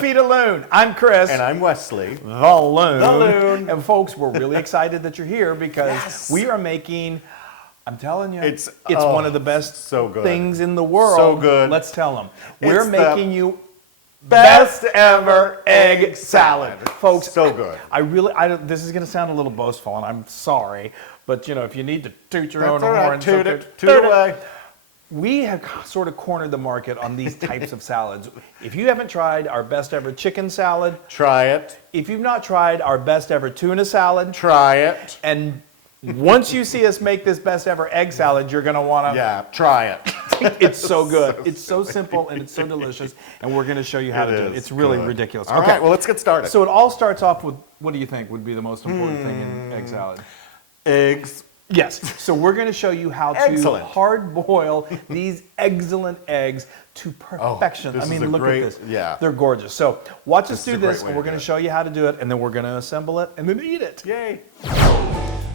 Feet of Loon. I'm Chris. And I'm Wesley. The Loon. The Loon. And folks, we're really excited that you're here because Yes. we are making, I'm telling you, It's one of the best so good. things in the world. So good. Let's tell them. We're It's making you best ever egg salad. Folks, So good. This is going to sound a little boastful, and I'm sorry, but if you need to toot your own That's all right. horn, Toot it away. We have sort of cornered the market on these types of salads. If you haven't tried our best ever chicken salad, Try it. if you've not tried our best ever tuna salad, Try it. and once you see us make this best ever egg salad, you're going to want to. Yeah, try it. It's so good. It's so simple and it's so delicious, and we're going to show you how to do it. It's really good. ridiculous. All right, well, let's get started. So it all starts off with, what do you think would be the most important thing in egg salad? Eggs. Yes. So we're going to show you how to Excellent. hard boil these excellent eggs to perfection. this I mean, is a look great- at this. yeah. They're gorgeous. So watch us This is do a great this, way and to we're do going to it. show you how to do it, and then we're going to assemble it and then eat it. Yay.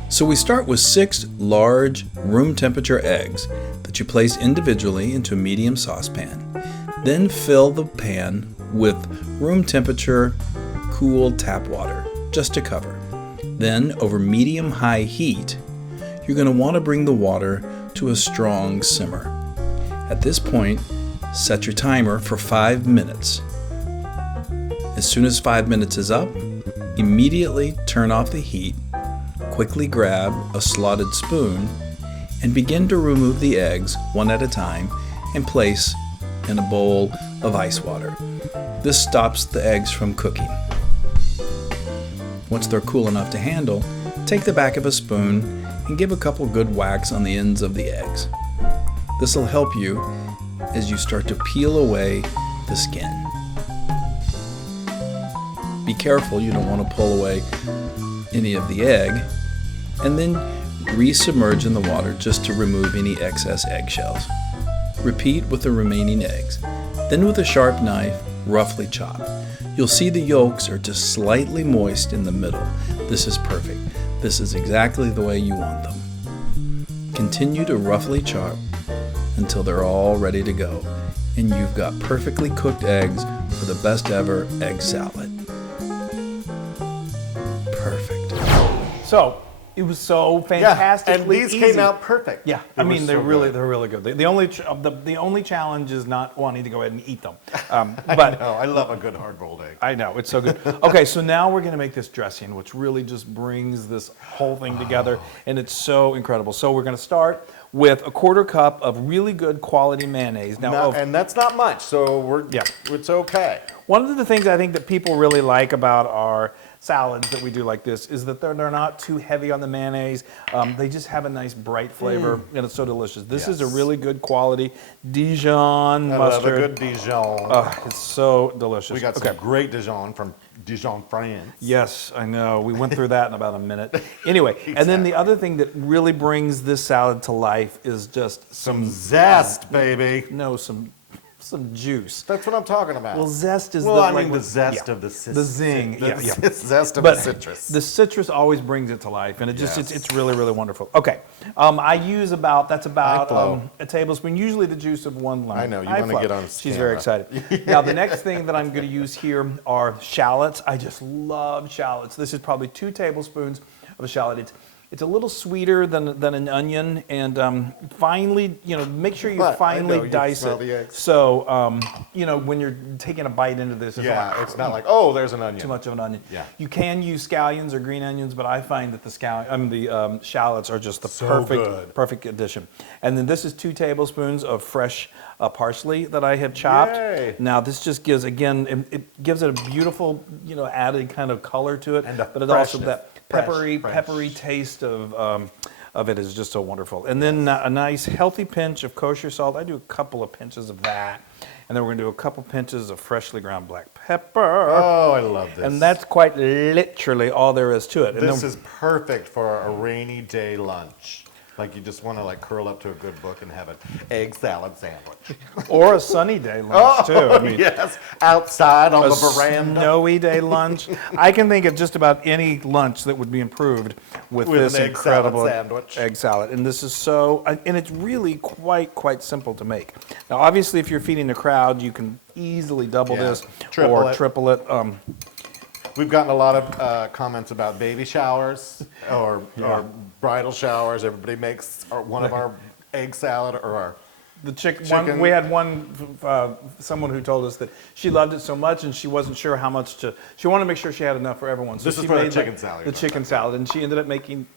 So we start with 6 large room temperature eggs that you place individually into a medium saucepan. Then fill the pan with room temperature cool tap water, just to cover. Then over medium-high heat, you're going to want to bring the water to a strong simmer. At this point, set your timer for 5 minutes. As soon as 5 minutes is up, immediately turn off the heat, quickly grab a slotted spoon, and begin to remove the eggs one at a time and place in a bowl of ice water. This stops the eggs from cooking. Once they're cool enough to handle, take the back of a spoon and give a couple good whacks on the ends of the eggs. This will help you as you start to peel away the skin. Be careful, you don't want to pull away any of the egg, and then re-submerge in the water just to remove any excess eggshells. Repeat with the remaining eggs. Then with a sharp knife, roughly chop. You'll see the yolks are just slightly moist in the middle. This is perfect. This is exactly the way you want them. Continue to roughly chop until they're all ready to go, and you've got perfectly cooked eggs for the best ever egg salad. Perfect. So it was so fantastically and these easy. came out perfect. Yeah, They I mean were so good. they're really good. The only challenge is not wanting to go ahead and eat them. I But know, I love a good hard-boiled egg. I know, it's so good. Okay, so now we're going to make this dressing, which really just brings this whole thing together, and it's so incredible. So we're going to start with a 1/4 cup of really good quality mayonnaise. Now, And that's not much, so it's okay. one of the things I think that people really like about our salads that we do like this is that they're not too heavy on the mayonnaise. They just have a nice bright flavor, and it's so delicious. This is a Yes. really good quality Dijon I mustard. love a good Dijon. It's so delicious. We got some great Dijon from Dijon, France. Yes, I know. We went through that in about a minute. Anyway, and then the other thing that really brings this salad to life is just Some zest, baby. some juice. That's what I'm talking about. Well, zest is Well, the I mean like the with- zest yeah. of the citrus. The zing, yeah. Zest of But the citrus. the citrus always brings it to life, and it's Yes. really, really wonderful. Okay, I use about Flo. a tablespoon, usually the juice of 1 lemon. I know, you Hi, wanna Flo. get on She's very camera. excited. Now, the next thing that I'm going to use here are shallots. I just love shallots. This is probably 2 tablespoons of a shallot. It's a little sweeter than an onion, and finely, make sure you But I finely know you dice smell it. the eggs. So, when you're taking a bite into this, it's Yeah, like, it's not like, oh, there's an onion. too much of an onion. Yeah. You can use scallions or green onions, but I find that the shallots are just the So good. perfect addition. And then this is 2 tablespoons of fresh parsley that I have chopped. Yay. Now this just gives, again, it gives it a beautiful, added kind of color to it, And a but it also freshness. that Fresh. peppery taste of it is just so wonderful. And then a nice healthy pinch of kosher salt. I do a couple of pinches of that. And then we're going to do a couple pinches of freshly ground black pepper. Oh, I love this. And that's quite literally all there is to it. And This then is perfect for a rainy day lunch. Like you just want to like curl up to a good book and have an egg salad sandwich. Or a sunny day lunch too. I mean, Yes, outside on a the veranda. snowy day lunch. I can think of just about any lunch that would be improved with this an egg incredible salad sandwich. egg salad. And this is so, and it's really quite simple to make. Now, obviously, if you're feeding a crowd, you can easily double Yeah. this Triple or it. triple it. We've gotten a lot of comments about baby showers or bridal showers. Everybody makes one of our egg salad or our The chicken. Chicken. We had someone who told us that she loved it so much and she wasn't sure how much to. She wanted to make sure she had enough for everyone. So This is she for the made chicken salad, The you chicken salad, and she ended up making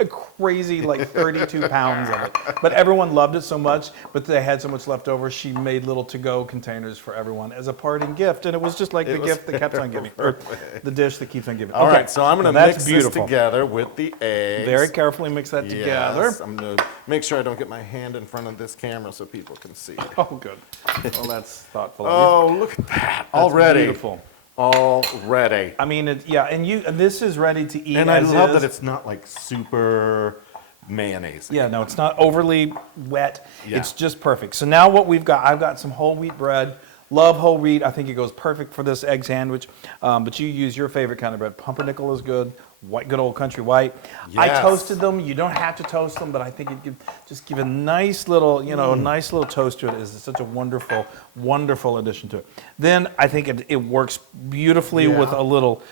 a crazy 32 pounds of it. But everyone loved it so much, but they had so much left over. She made little to-go containers for everyone as a parting gift, and it was just like the was gift that kept on giving, or the dish that keeps on giving. All Okay, right, so I'm going to now that's mix beautiful. this together with the eggs. Very carefully mix that together. Yes, I'm going to make sure I don't get my hand in front of this camera so people can see it. Oh, good. Well, that's thoughtful of you. Oh, look at that. Already. Beautiful. Already. I mean, and this is ready to eat. And I as love is. that it's not like super mayonnaise. Yeah, no, it's not overly wet. Yeah. It's just perfect. So now what we've got, I've got some whole wheat bread. Love whole wheat. I think it goes perfect for this egg sandwich. But you use your favorite kind of bread. Pumpernickel is good. White, good old country white. I Yes. toasted them. You don't have to toast them, but I think it just give a nice little, nice little toast to it. Is such a wonderful, wonderful addition to it. Then I think it works beautifully Yeah. with a little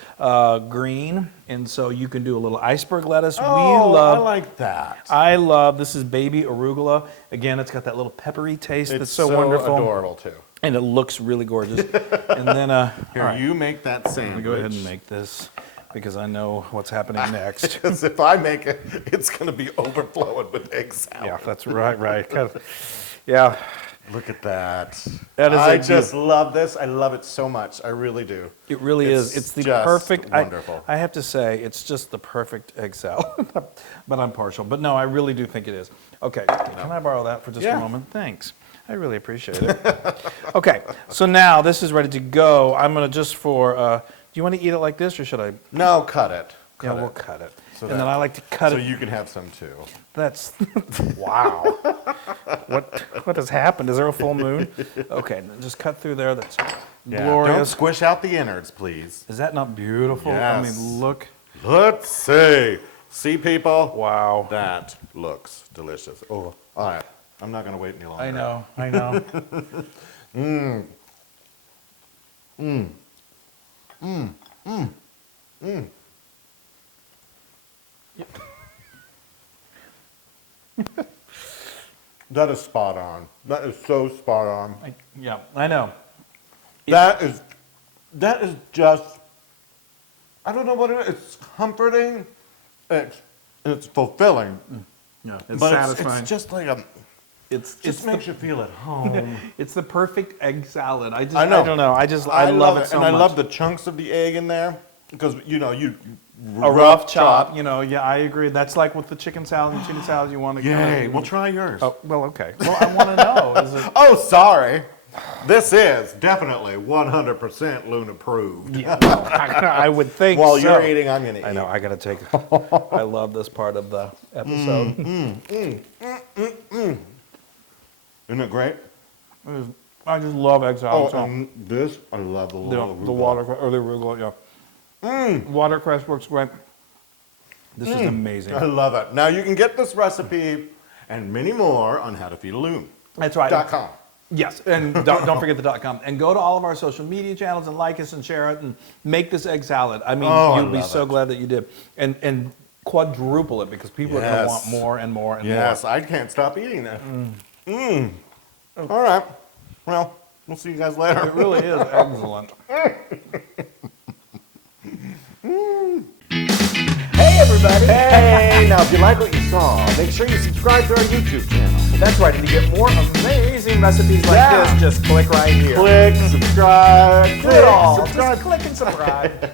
green, and so you can do a little iceberg lettuce. Oh, we love. I like that. I love, this is baby arugula. Again, it's got that little peppery taste that's It's so wonderful. adorable too. And it looks really gorgeous. And then, Here, all right, you make that I'm sandwich. gonna go ahead and make this because I know what's happening next. Because if I make it, it's going to be overflowing with egg salad. Yeah, that's right. Yeah, Look at that. That is I a just love this. I love it so much. I really do. it really is. It's the just perfect, wonderful. I have to say, it's just the perfect egg salad. But I'm partial. But no, I really do think it is. Okay, can I borrow that for just Yeah. a moment? Thanks. I really appreciate it. Okay, so now this is ready to go. I'm gonna do you want to eat it like this or should I? No, cut it. Yeah, Cut we'll it. cut it. So And that- then I like to cut So it. you can have some too. That's, wow. What has happened? Is there a full moon? Okay, just cut through there. That's Don't glorious. squish out the innards, please. Is that not beautiful? I Yes. mean, look. Let's see. See, people? Wow. That looks delicious. Oh, all right. I'm not going to wait any longer. I know. That is spot on. That is so spot on. Yeah, I know. That is just, I don't know what it is. It's comforting. It's fulfilling. Yeah, it's But satisfying. it's just like a, It's just makes you feel at home. it's the perfect egg salad. I know. don't know. I love it so and much. I love the chunks of the egg in there because you a rough chop. Yeah, I agree. That's like with the chicken salad and tuna salad. You want to Yay! Well, try yours. Oh, well, okay. Well, I want to know. Is it? Oh, sorry. This is definitely 100% Loon approved. Yeah, I would think. While so. you're eating, I'm gonna eat. I know. I gotta take. I love this part of the episode. Isn't it great? I just love egg salad. Oh, and this I love the little the arugula. watercress or the arugula. Yeah. Watercress works great. This is amazing. I love it. Now you can get this recipe and many more on howtofeedaloon.com. That's right. Yes, and don't forget the .com. And go to all of our social media channels and like us and share it and make this egg salad. I mean, Oh, I you'll be love so it. glad that you did. And quadruple it because people are going to Yes. want more and more and Yes, I can't stop eating that. All right. Well, we'll see you guys more. It later. really is excellent. Hey, everybody. Hey, now if you like what you saw, make sure you subscribe to our YouTube channel. That's right. And to get more amazing recipes like Yeah. this, just click right here. Click, subscribe, Do it all. subscribe. Just click and subscribe.